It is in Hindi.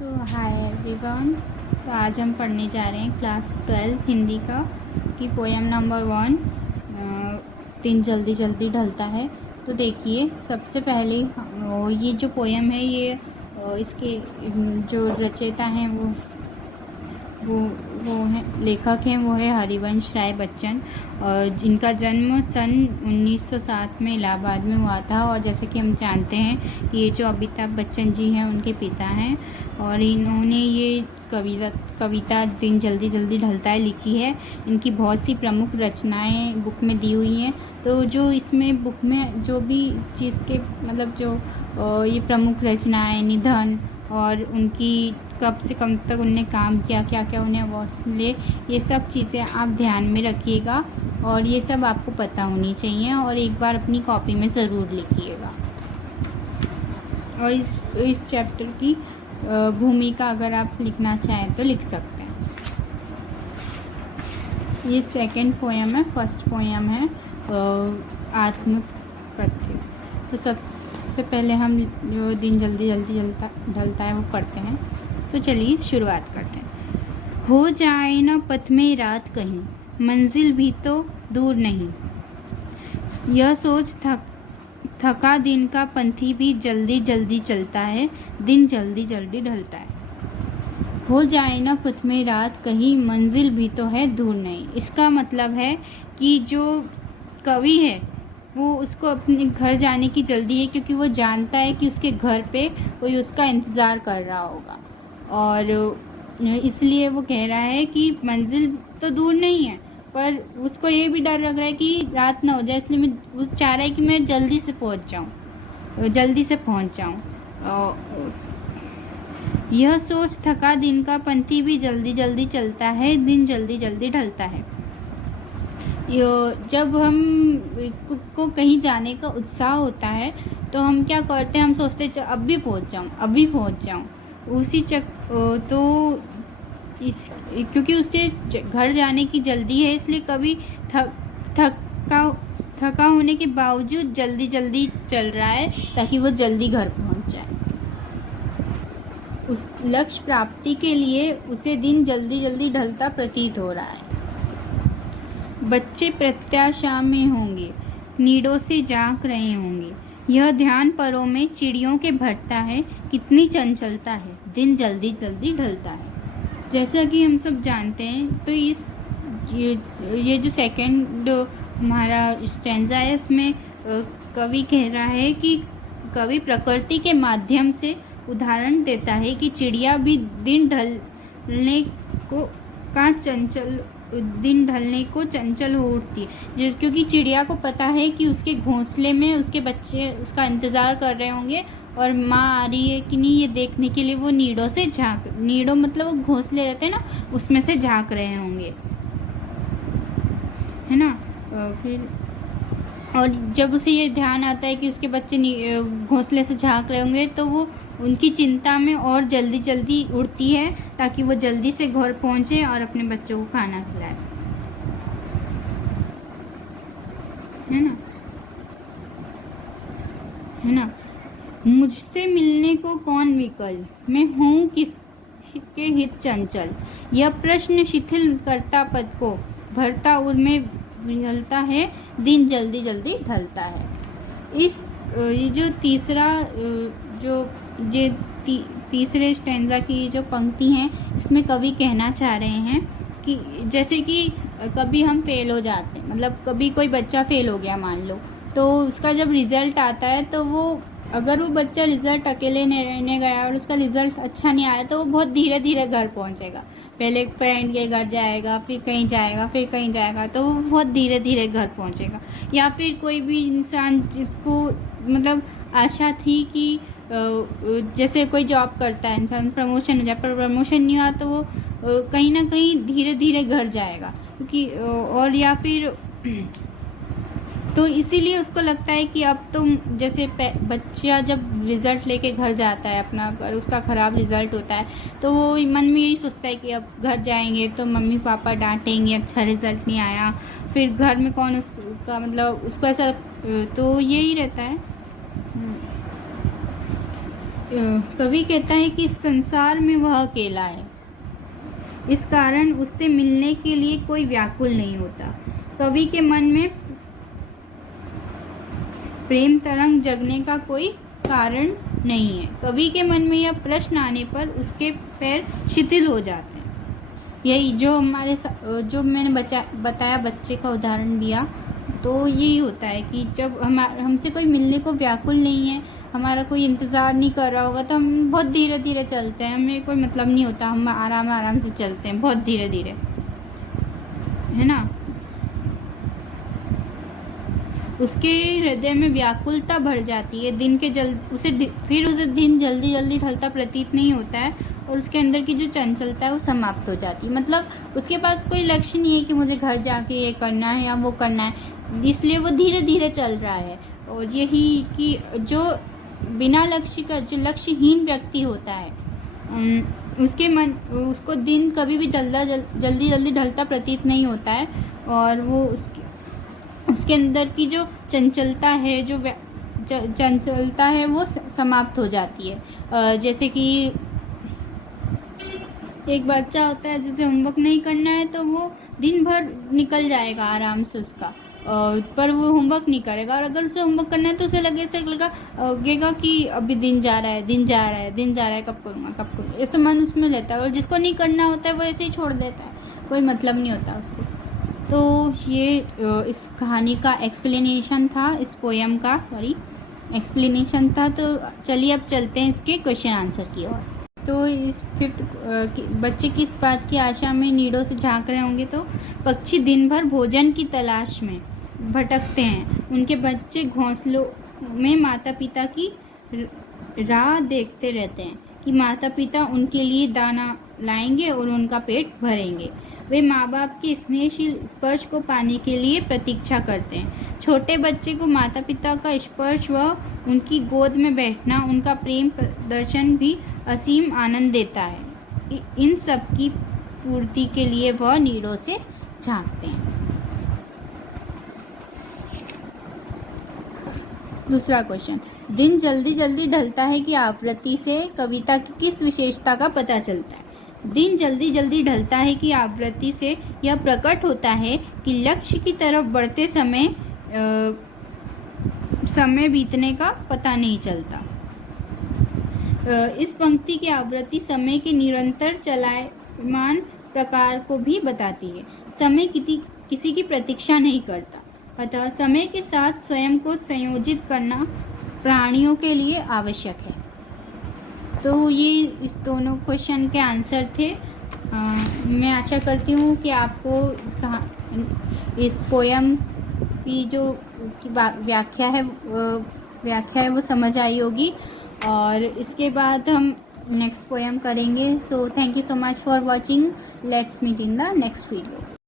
Hi everyone. तो आज हम पढ़ने जा रहे हैं क्लास 12 हिंदी का कि पोएम नंबर 1 दिन जल्दी जल्दी ढलता है। तो देखिए, सबसे पहले ये जो पोएम है ये इसके जो रचयिता हैं वो है, लेखक हैं वो है हरिवंश राय बच्चन, और जिनका जन्म सन 1907 में इलाहाबाद में हुआ था। और जैसे कि हम जानते हैं कि ये जो अमिताभ बच्चन जी हैं उनके पिता हैं, और इन्होंने ये कविता दिन जल्दी जल्दी ढलता है लिखी है। इनकी बहुत सी प्रमुख रचनाएं बुक में दी हुई हैं। तो जो इसमें बुक में जो भी चीज़ के मतलब जो ये प्रमुख रचनाएं, निधन और उनकी कब से कब तक उनने काम किया, क्या क्या उन्हें अवार्ड्स मिले, ये सब चीज़ें आप ध्यान में रखिएगा और ये सब आपको पता होनी चाहिए, और एक बार अपनी कॉपी में ज़रूर लिखिएगा। और इस चैप्टर की भूमिका अगर आप लिखना चाहें तो लिख सकते हैं। ये सेकंड पोएम है। फर्स्ट पोएम है आत्मकथ्य। तो सबसे पहले हम जो दिन जल्दी जल्दी ढलता है वो पढ़ते हैं। तो चलिए शुरुआत करते हैं। हो जाए न पथ में रात कहीं, मंजिल भी तो दूर नहीं, यह सोच थका दिन का पंथी भी जल्दी जल्दी चलता है, दिन जल्दी जल्दी ढलता है। हो जाए न पथ में रात कहीं, मंजिल भी तो है दूर नहीं। इसका मतलब है कि जो कवि है वो उसको अपने घर जाने की जल्दी है, क्योंकि वो जानता है कि उसके घर पे कोई उसका इंतज़ार कर रहा होगा, और इसलिए वो कह रहा है कि मंजिल तो दूर नहीं है, पर उसको ये भी डर लग रहा है कि रात ना हो जाए, इसलिए वो चाह रहा है कि मैं जल्दी से पहुंच जाऊं। यह सोच थका दिन का पंथी भी जल्दी जल्दी चलता है, दिन जल्दी जल्दी ढलता है। जब हम को कहीं जाने का उत्साह होता है तो हम क्या करते हैं, हम सोचते हैं अभी पहुंच जाऊं। उसी तो क्योंकि उससे घर जाने की जल्दी है, इसलिए कभी थका होने के बावजूद जल्दी जल्दी चल रहा है ताकि वो जल्दी घर पहुंच जाए। उस लक्ष्य प्राप्ति के लिए उसे दिन जल्दी जल्दी ढलता प्रतीत हो रहा है। बच्चे प्रत्याशा में होंगे, नीडों से झांक रहे होंगे, यह ध्यान परों में चिड़ियों के भटता है, कितनी चंचलता है, दिन जल्दी जल्दी ढलता है। जैसा कि हम सब जानते हैं, तो ये जो सेकंड हमारा स्टैंजा है, इसमें कवि कह रहा है कि कवि प्रकृति के माध्यम से उदाहरण देता है कि चिड़िया भी दिन ढलने को चंचल हो उठती है, क्योंकि चिड़िया को पता है कि उसके घोंसले में उसके बच्चे उसका इंतज़ार कर रहे होंगे, और माँ आ रही है कि नहीं ये देखने के लिए वो नीडों मतलब वो घोंसले रहते हैं ना, उसमें से झांक रहे होंगे, है ना। फिर और जब उसे ये ध्यान आता है कि उसके बच्चे घोंसले से झांक रहे होंगे, तो वो उनकी चिंता में और जल्दी जल्दी उड़ती है ताकि वो जल्दी से घर पहुंचे और अपने बच्चों को खाना खिलाए, है ना। मुझसे मिलने को कौन विकल, मैं हूँ किसके हित चंचल, यह प्रश्न शिथिल करता पद को, भरता उर में विहलता है, दिन जल्दी जल्दी ढलता है। ये जो तीसरे स्टैंजा की जो पंक्ति हैं, इसमें कवि कहना चाह रहे हैं कि जैसे कि कभी हम फेल हो जाते हैं, मतलब कभी कोई बच्चा फेल हो गया मान लो, तो उसका जब रिज़ल्ट आता है तो अगर वो बच्चा रिज़ल्ट अकेले रहने गया और उसका रिज़ल्ट अच्छा नहीं आया, तो वो बहुत धीरे धीरे घर पहुंचेगा। पहले फ्रेंड के घर जाएगा, फिर कहीं जाएगा, तो वो बहुत धीरे धीरे घर पहुंचेगा। या फिर कोई भी इंसान जिसको मतलब आशा थी कि जैसे कोई जॉब करता है इंसान, प्रमोशन हो जाए, पर प्रमोशन नहीं हुआ तो वो कहीं ना कहीं धीरे धीरे घर जाएगा, क्योंकि और या फिर तो इसीलिए उसको लगता है कि अब तो जैसे बच्चा जब रिज़ल्ट लेके घर जाता है अपना, अगर उसका ख़राब रिज़ल्ट होता है तो वो मन में यही सोचता है कि अब घर जाएंगे तो मम्मी पापा डांटेंगे, अच्छा रिज़ल्ट नहीं आया, फिर घर में कौन उसका मतलब उसको ऐसा, तो यही रहता है। कवि कहता है कि इस संसार में वह अकेला है, इस कारण उससे मिलने के लिए कोई व्याकुल नहीं होता। कवि के मन में प्रेम तरंग जगने का कोई कारण नहीं है। कवि के मन में यह प्रश्न आने पर उसके पैर शिथिल हो जाते हैं। यही जो जो मैंने बताया बच्चे का उदाहरण दिया, तो यही होता है कि जब हमसे कोई मिलने को व्याकुल नहीं है, हमारा कोई इंतज़ार नहीं कर रहा होगा, तो हम बहुत धीरे धीरे चलते हैं, हमें कोई मतलब नहीं होता, हम आराम से चलते हैं बहुत धीरे धीरे, है ना। उसके हृदय में व्याकुलता भर जाती है, फिर उसे दिन जल्दी जल्दी ढलता प्रतीत नहीं होता है, और उसके अंदर की जो चंचलता है वो समाप्त हो जाती है। मतलब उसके पास कोई लक्ष्य नहीं है कि मुझे घर जाके ये करना है या वो करना है, इसलिए वो धीरे धीरे चल रहा है। और यही कि जो बिना लक्ष्य का, जो लक्ष्यहीन व्यक्ति होता है, उसको दिन कभी भी जल्दी जल्दी ढलता प्रतीत नहीं होता है, और वो उसके अंदर की जो चंचलता है, चंचलता है वो समाप्त हो जाती है। जैसे कि एक बच्चा होता है जिसे होमवर्क नहीं करना है, तो वो दिन भर निकल जाएगा आराम से उसका, पर वो होमवर्क नहीं करेगा। और अगर उसे होमवर्क करना है तो उसे लगेगा कि अभी दिन जा रहा है, कब करूँगा, ऐसा मन उसमें रहता है। और जिसको नहीं करना होता है वो ऐसे ही छोड़ देता है, कोई मतलब नहीं होता उसको। तो ये इस कहानी का एक्सप्लेनेशन था, इस पोयम का एक्सप्लेनेशन था। तो चलिए अब चलते हैं इसके क्वेश्चन आंसर की ओर। तो इस 5th बच्चे की इस बात की आशा में नीडों से झांक रहे होंगे, तो पक्षी दिन भर भोजन की तलाश में भटकते हैं। उनके बच्चे घोंसलों में माता पिता की राह देखते रहते हैं कि माता पिता उनके लिए दाना लाएंगे और उनका पेट भरेंगे। वे माँ बाप के स्नेहशील स्पर्श को पाने के लिए प्रतीक्षा करते हैं। छोटे बच्चे को माता पिता का स्पर्श व उनकी गोद में बैठना, उनका प्रेम प्रदर्शन भी असीम आनंद देता है। इन सब की पूर्ति के लिए वह नीडों से झांकते हैं। दूसरा क्वेश्चन, दिन जल्दी जल्दी ढलता है की आवृत्ति से कविता की किस विशेषता का पता चलता है? दिन जल्दी जल्दी ढलता है की आवृत्ति से यह प्रकट होता है कि लक्ष्य की तरफ बढ़ते समय बीतने का पता नहीं चलता। इस पंक्ति की आवृत्ति समय के निरंतर चलायमान प्रकार को भी बताती है। समय किसी की प्रतीक्षा नहीं करता, अतः समय के साथ स्वयं को संयोजित करना प्राणियों के लिए आवश्यक है। तो ये इस दोनों क्वेश्चन के आंसर थे। मैं आशा करती हूँ कि आपको इस पोयम की जो व्याख्या है वो समझ आई होगी। और इसके बाद हम नेक्स्ट पोयम करेंगे। So thank you so much for watching. Let's meet in the next video.